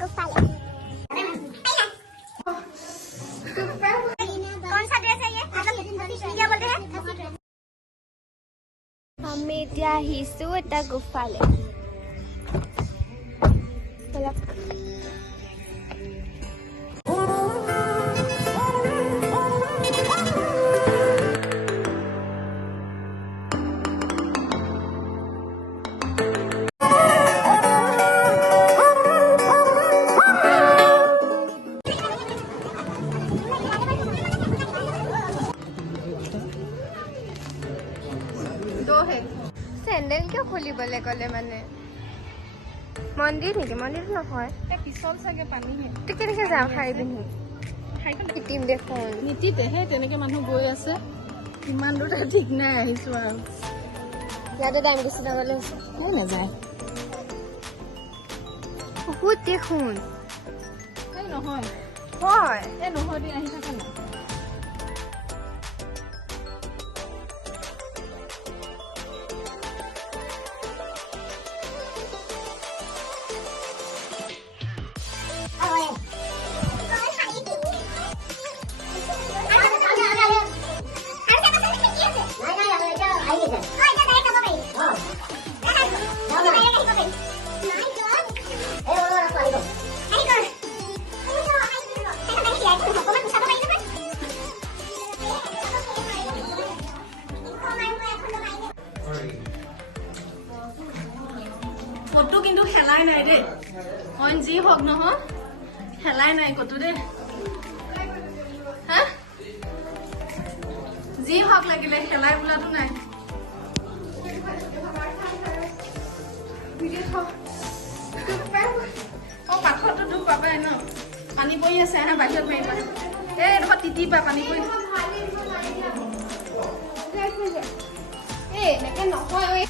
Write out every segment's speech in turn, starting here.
गुफा ले। कौन सा ड्रेस है ये? क्या बोलते हैं? हम इतना हिस्सू এটা गुफा ले। চেন্ডেল কিয় খুলিবলে গলে মানে মন্দিৰ নেকি? মন্দিৰ নহয়, পিছল চাগে পানীহে। কেনেকে যাওঁ শাৰী পিন্ধি? টিম দেখোন নীতিতেহে তেনেকে মানুহ গৈ আছে, কিমান দূৰ ঠিক নাই। আহিছো আৰু ইয়াতে টাইম গুচি যাবলৈ নাযায়। বহুত দেখোন। এই নহয় হয়, এই নহয় দি আহি থাকে না। কতো কিন্তু খেলাই নাই দেই, অইন যি হওক নহয় খেলাই নাই কতো দেই। হা যি হওক লাগিলে খেলাই বোলাটো নাই। পাথৰটো দুখ পাবাই ন, পানী পৰি আছে। আহা বাহিৰত মাৰিবা, এইডোখৰ তিতিবা, পানী পৰি এনেকে নহয়।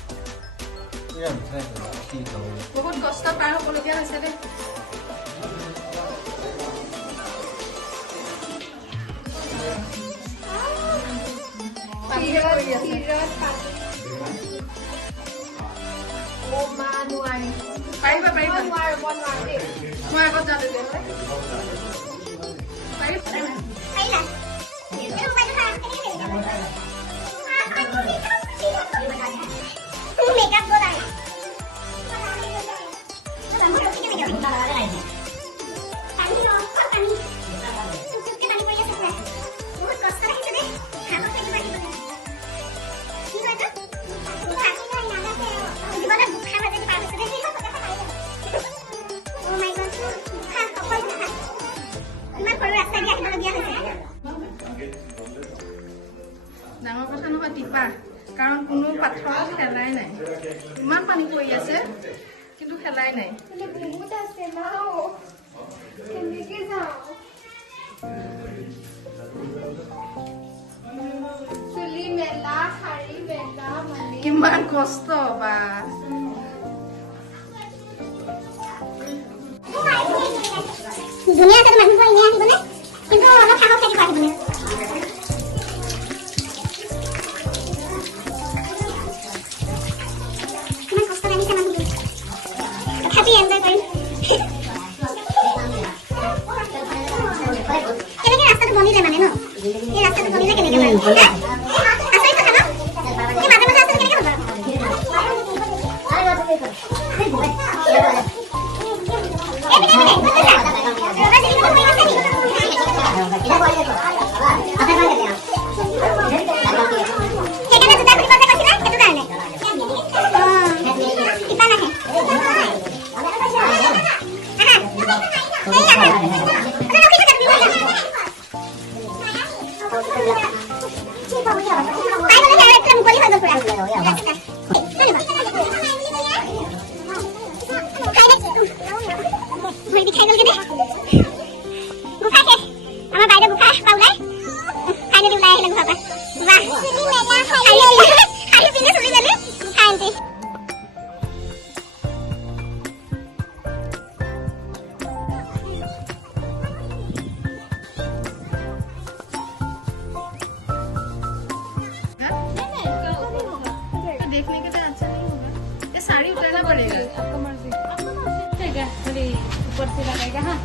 বহুত কষ্ট পাৰ হ'বলগীয়া হৈছে দেই। পাৰিবা পাৰিবা, মই আগত যাওঁ ডাঙৰ কথা নহয় টিপা, কাৰণ কোনো পাথৰ খেলাই নাই। ইমান পানী পৰি আছে কিন্তু খেলাই নাই। বহুত আছে ন, কেনেকে যাওঁ? চুলি মেলা, শাৰী মেলা, মানে কিমান কষ্ট বা। ধুনীয়া আছে মানুহবোৰ এনে আহিবনে, কিন্তু অলপ সাহস থাকিব আহিবনে। কিমান কষ্ট লাগিছে মানুহবোৰ, তথাপি এনজয় কৰিম। কেনেকে ৰাস্তাটো বনিলে মানে ন, এই ৰাস্তাটো বনিলে কেনেকে মানে আচৰিত কথা ন। এই মাজে মাজে ৰাস্তাটো কেনেকে হ'ব? ऊपर से लगेगा। हाँ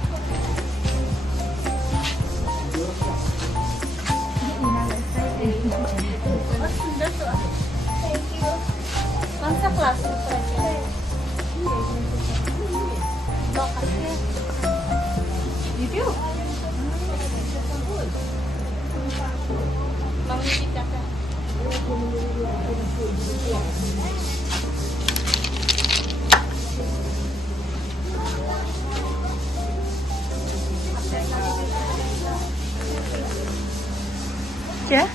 सुंदर तो कौन सा क्लास यूट्यूब क्या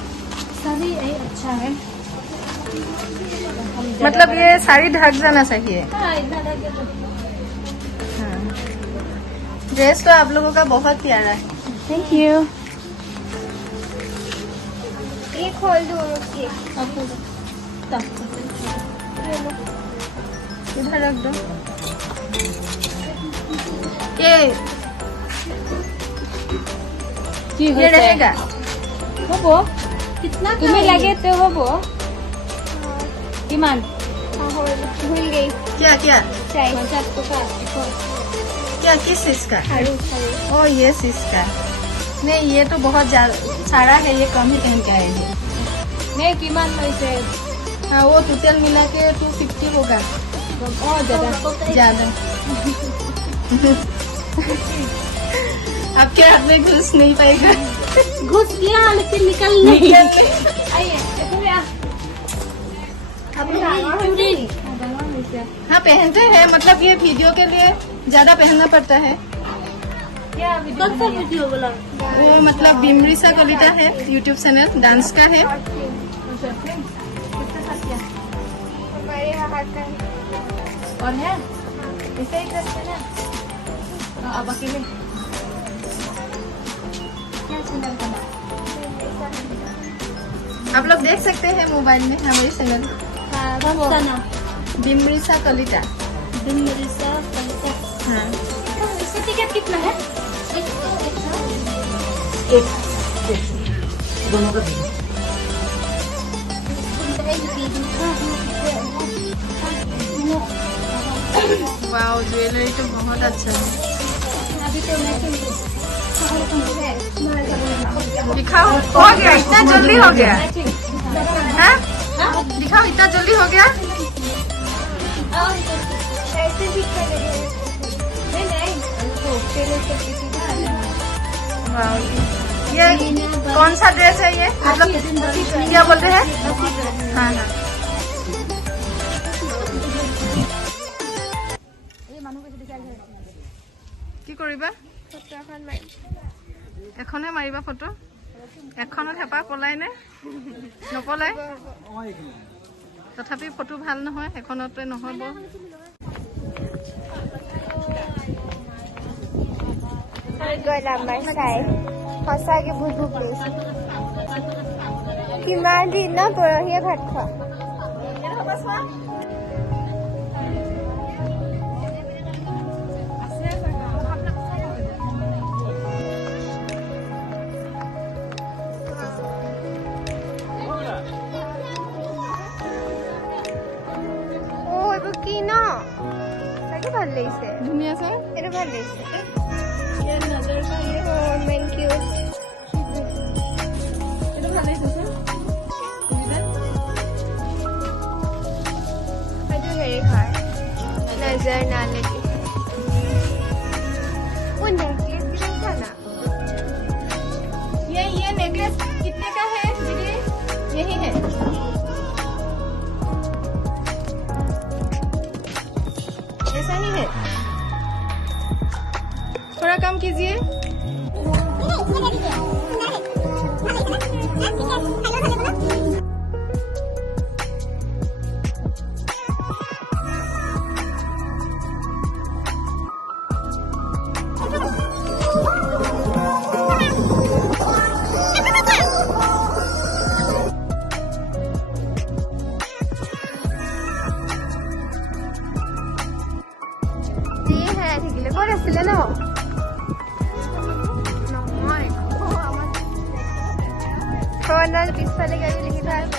साड़ी यही अच्छा है। मतलब ये साड़ी ढक जाना चाहिए। हाँ इतना ड्रेस तो आप लोगों का बहुत प्यारा है। Thank you. ये खोल दो उसके। इधर रख दो। ये रहेगा। हो कितना तुम्हें लगे तो हो किमान भूल गई। क्या क्या क्या किस चीज का? ओ ये चीज का नहीं, ये तो बहुत सारा है, ये कम ही पहन का है ये। नहीं किमान वैसे हाँ वो टोटल मिला के 250 होगा। और ज्यादा आपके हाथ में घुस नहीं पाएगा। घुस गया लेकिन निकल नहीं। आइए हाँ पहनते हैं, मतलब ये वीडियो के लिए ज्यादा पहनना पड़ता है। कौन सा वीडियो बोला? वो मतलब बिमरिसा कलिता है, यूट्यूब चैनल डांस का है। हमारे हाथ का और है ऐसे ही करते ना। अब अकेले क्या चैनल बना? आप लोग देख सकते हैं मोबाइल में हमारे चैनल कौन सा ना? बिमरिसा कलिता। बिमरिसा कलिता। हाँ इसका टिकट कितना है? दोनों का वाओ ज्वेलरी तो बहुत अच्छा है। अभी तो दिखाओ, हो गया इतना जल्दी हो गया? हाँ दिखाओ इतना जल्दी हो गया। ऐसे भी वाओ ये कौन सा ड्रेस है ये? मतलब क्या बोलते हैं? हाँ हाँ কি কৰিবা? এখনে মাৰিবা ফটো? এখনত হেঁপা পলাই নে নপলাই? তথাপি ফটো ভাল নহয়, এখনতে নহ'ব। গ'ল আমাৰ চাই সঁচাকে বহুত ভোক লাগিছে। কিমান দিন ন পৰহিয়ে ভাত খোৱা। এইবোৰ কি ন তাকে ভাল লাগিছে। ধুনীয়া আছে। এইটো ভাল লাগিছে। মেন কিউট। এইটো হেৰি হয় नजर ना लगे। वो नेकलेस कितना था ना? ये नेकलेस कितने का है दीदी? यही है। ऐसा ही है। थोड़ा कम कीजिए। ক'ত আছিলে ন? নহয় ফোনৰ পিছফালে গাড়ী লিখি থোৱা আছে।